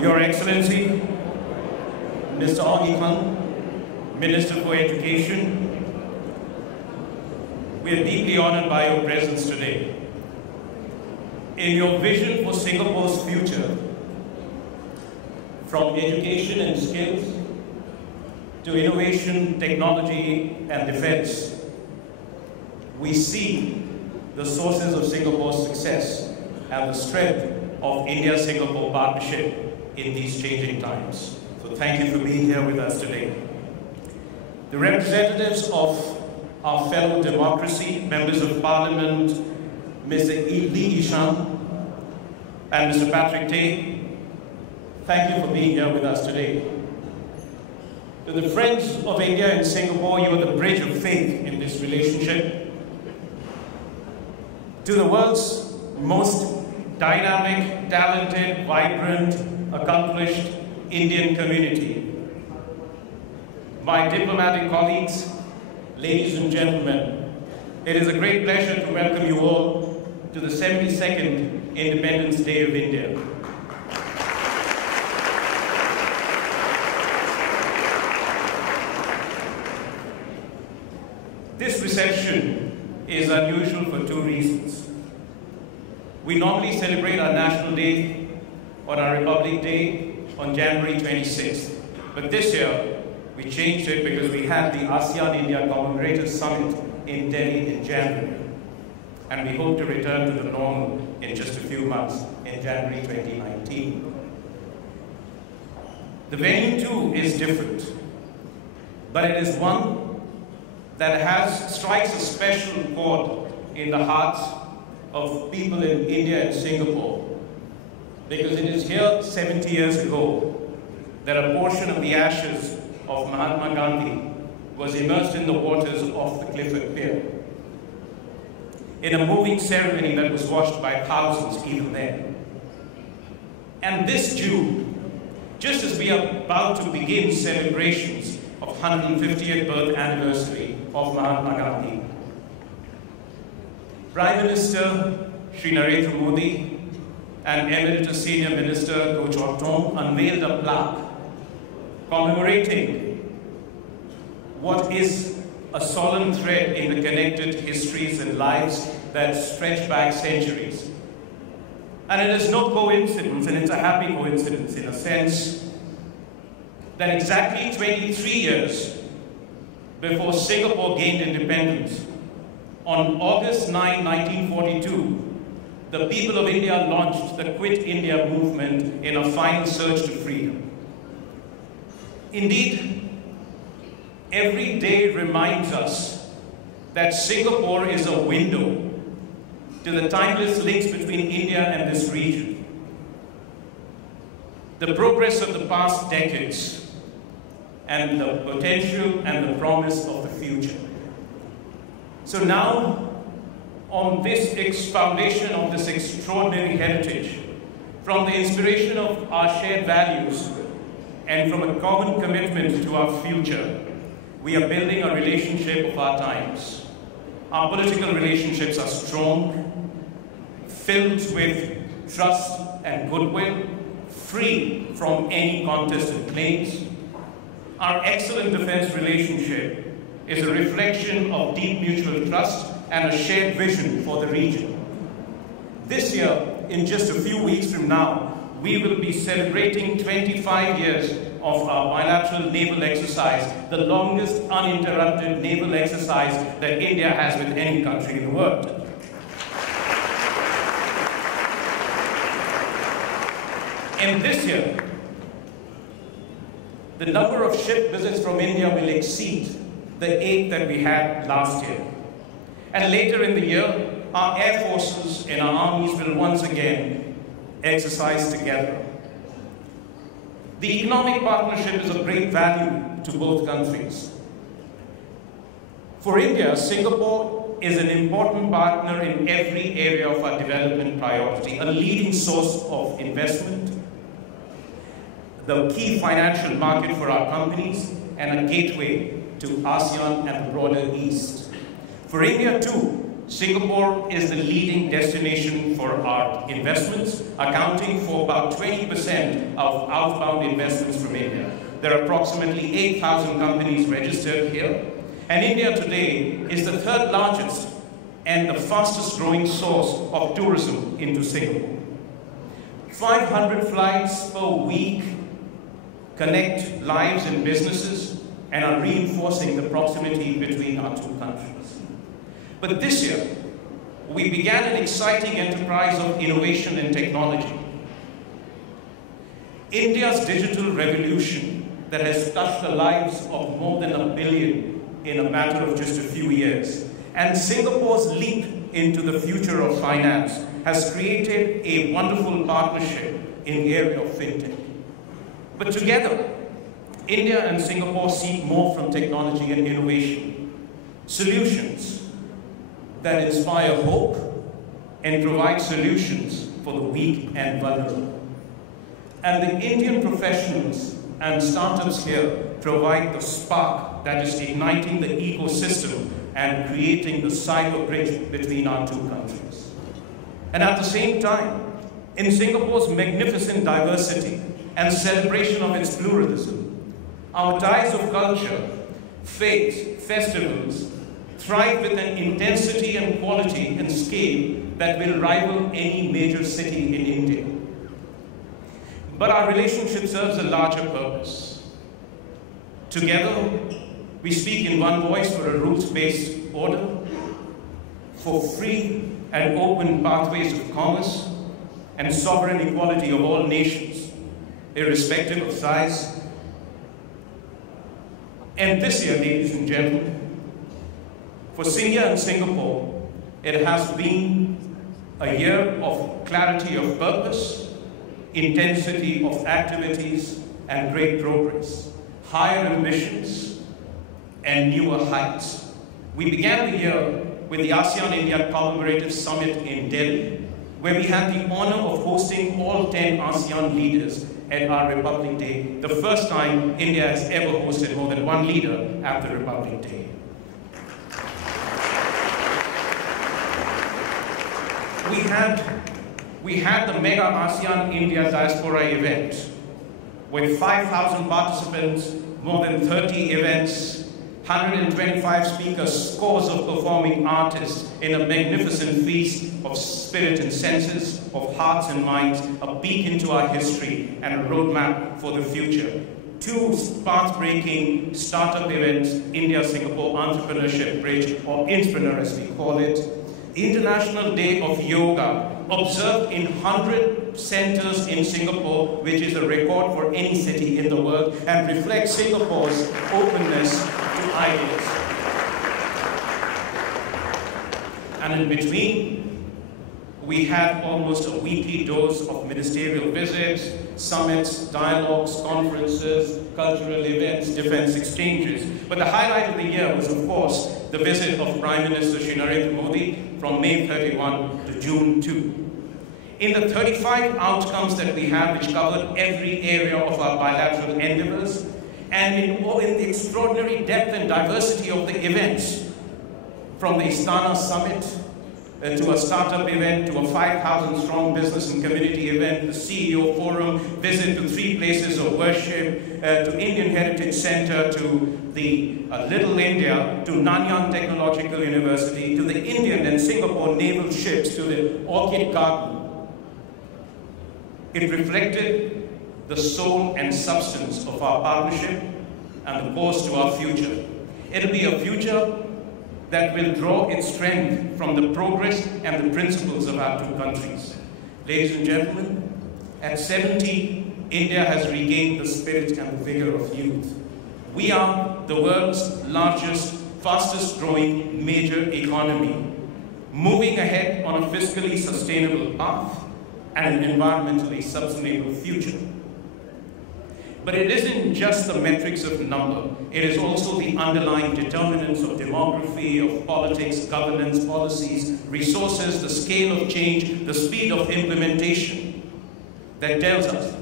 Your Excellency, Mr. Ong Ye Kung, Minister for Education, we are deeply honored by your presence today. In your vision for Singapore's future, from education and skills to innovation, technology, and defense, we see the sources of Singapore's success and the strength of India-Singapore partnership in these changing times. So thank you for being here with us today. The representatives of our fellow democracy, members of Parliament, Mr. Lee Yi-shang and Mr. Patrick Tay, thank you for being here with us today. To the friends of India and Singapore, you are the bridge of faith in this relationship. To the world's most dynamic, talented, vibrant, accomplished Indian community, my diplomatic colleagues, ladies and gentlemen, it is a great pleasure to welcome you all to the 72nd Independence Day of India. This reception is unusual for two reasons. We normally celebrate our National Day on our Republic Day on January 26th. But this year, we changed it because we had the ASEAN-India Commemorative Summit in Delhi in January. And we hope to return to the normal in just a few months in January 2019. The venue too is different, but it is one that strikes a special chord in the hearts of people in India and Singapore, because it is here 70 years ago that a portion of the ashes of Mahatma Gandhi was immersed in the waters of the Clifford Pier, in a moving ceremony that was watched by thousands even then. And this June, just as we are about to begin celebrations of 150th birth anniversary of Mahatma Gandhi, Prime Minister Shri Narendra Modi and Emeritus Senior Minister Goh Chok Tong unveiled a plaque commemorating what is a solemn thread in the connected histories and lives that stretch back centuries. And it is no coincidence, and it's a happy coincidence in a sense, that exactly 23 years before Singapore gained independence, on August 9, 1942, the people of India launched the Quit India movement in a final search to freedom. Indeed, every day reminds us that Singapore is a window to the timeless links between India and this region. The progress of the past decades and the potential and the promise of the future. So now, on this foundation of this extraordinary heritage, from the inspiration of our shared values and from a common commitment to our future, we are building a relationship of our times. Our political relationships are strong, filled with trust and goodwill, free from any contested claims. Our excellent defense relationship is a reflection of deep mutual trust and a shared vision for the region. This year, in just a few weeks from now, we will be celebrating 25 years of our bilateral naval exercise, the longest uninterrupted naval exercise that India has with any country in the world. And this year, the number of ship visits from India will exceed the 8 that we had last year. And later in the year, our air forces and our armies will once again exercise together. The economic partnership is of great value to both countries. For India, Singapore is an important partner in every area of our development priority, a leading source of investment, the key financial market for our companies, and a gateway to ASEAN and the broader East. For India too, Singapore is the leading destination for our investments, accounting for about 20% of outbound investments from India. There are approximately 8,000 companies registered here, and India today is the third largest and the fastest growing source of tourism into Singapore. 500 flights per week connect lives and businesses and are reinforcing the proximity between our two countries. But this year, we began an exciting enterprise of innovation and technology. India's digital revolution that has touched the lives of more than 1 billion in a matter of just a few years, and Singapore's leap into the future of finance has created a wonderful partnership in the area of fintech. But together, India and Singapore seek more from technology and innovation, solutions that inspire hope and provide solutions for the weak and vulnerable. And the Indian professionals and startups here provide the spark that is igniting the ecosystem and creating the cyber bridge between our two countries. And at the same time, in Singapore's magnificent diversity and celebration of its pluralism, our ties of culture, faith, festivals, thrive with an intensity and quality and scale that will rival any major city in India. But our relationship serves a larger purpose. Together, we speak in one voice for a rules-based order, for free and open pathways of commerce, and sovereign equality of all nations, irrespective of size. And this year, ladies and gentlemen, for India and Singapore, it has been a year of clarity of purpose, intensity of activities, and great progress, higher ambitions, and newer heights. We began the year with the ASEAN-India Collaborative Summit in Delhi, where we had the honor of hosting all 10 ASEAN leaders at our Republic Day, the first time India has ever hosted more than one leader at the Republic Day. We had the mega ASEAN-India Diaspora event with 5,000 participants, more than 30 events, 125 speakers, scores of performing artists in a magnificent feast of spirit and senses, of hearts and minds, a peek into our history and a roadmap for the future. 2 path-breaking startup events, India-Singapore Entrepreneurship Bridge, or Inspreneur as we call it. International Day of Yoga, observed in 100 centers in Singapore, which is a record for any city in the world, and reflects Singapore's openness to ideas. And in between, we had almost a weekly dose of ministerial visits, summits, dialogues, conferences, cultural events, defense exchanges. But the highlight of the year was, of course, the visit of Prime Minister Shri Narendra Modi from May 31 to June 2. In the 35 outcomes that we have, which covered every area of our bilateral endeavors, and in the extraordinary depth and diversity of the events, from the Istana Summit to a startup event, to a 5,000-strong business and community event, the CEO Forum, visit to 3 places of worship, to Indian Heritage Center, to the Little India, to Nanyang Technological University, to the Indian and Singapore naval ships, to the Orchid Garden. It reflected the soul and substance of our partnership and the course to our future. It'll be a future that will draw its strength from the progress and the principles of our two countries. Ladies and gentlemen, at 70, India has regained the spirit and the vigor of youth. We are the world's largest, fastest growing major economy, moving ahead on a fiscally sustainable path and an environmentally sustainable future. But it isn't just the metrics of number. It is also the underlying determinants of demography, of politics, governance, policies, resources, the scale of change, the speed of implementation that tells us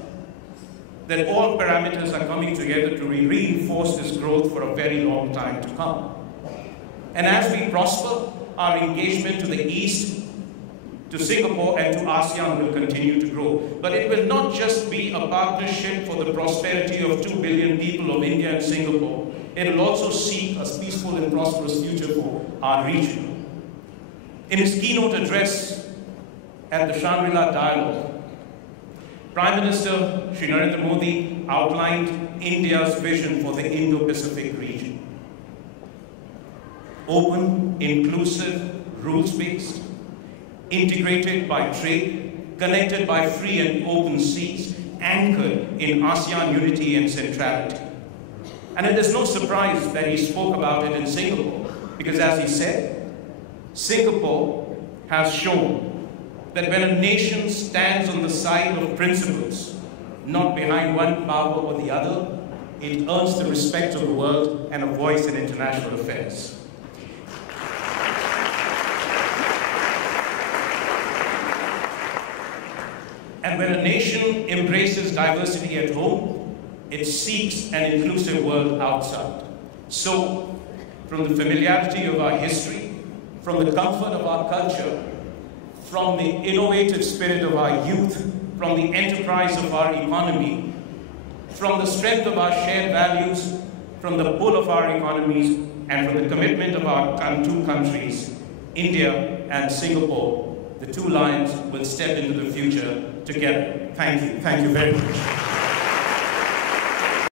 that all parameters are coming together to reinforce this growth for a very long time to come. And as we prosper, our engagement to the East, to Singapore and to ASEAN will continue to grow. But it will not just be a partnership for the prosperity of 2 billion people of India and Singapore. It will also seek a peaceful and prosperous future for our region. In his keynote address at the Shangri-La Dialogue, Prime Minister Shri Narendra Modi outlined India's vision for the Indo-Pacific region. Open, inclusive, rules-based, integrated by trade, connected by free and open seas, anchored in ASEAN unity and centrality. And it is no surprise that he spoke about it in Singapore, because as he said, Singapore has shown that when a nation stands on the side of principles, not behind one power or the other, it earns the respect of the world and a voice in international affairs. And when a nation embraces diversity at home, it seeks an inclusive world outside. So, from the familiarity of our history, from the comfort of our culture, from the innovative spirit of our youth, from the enterprise of our economy, from the strength of our shared values, from the pull of our economies, and from the commitment of our two countries, India and Singapore, the two lions will step into the future together. Thank you. Thank you very much.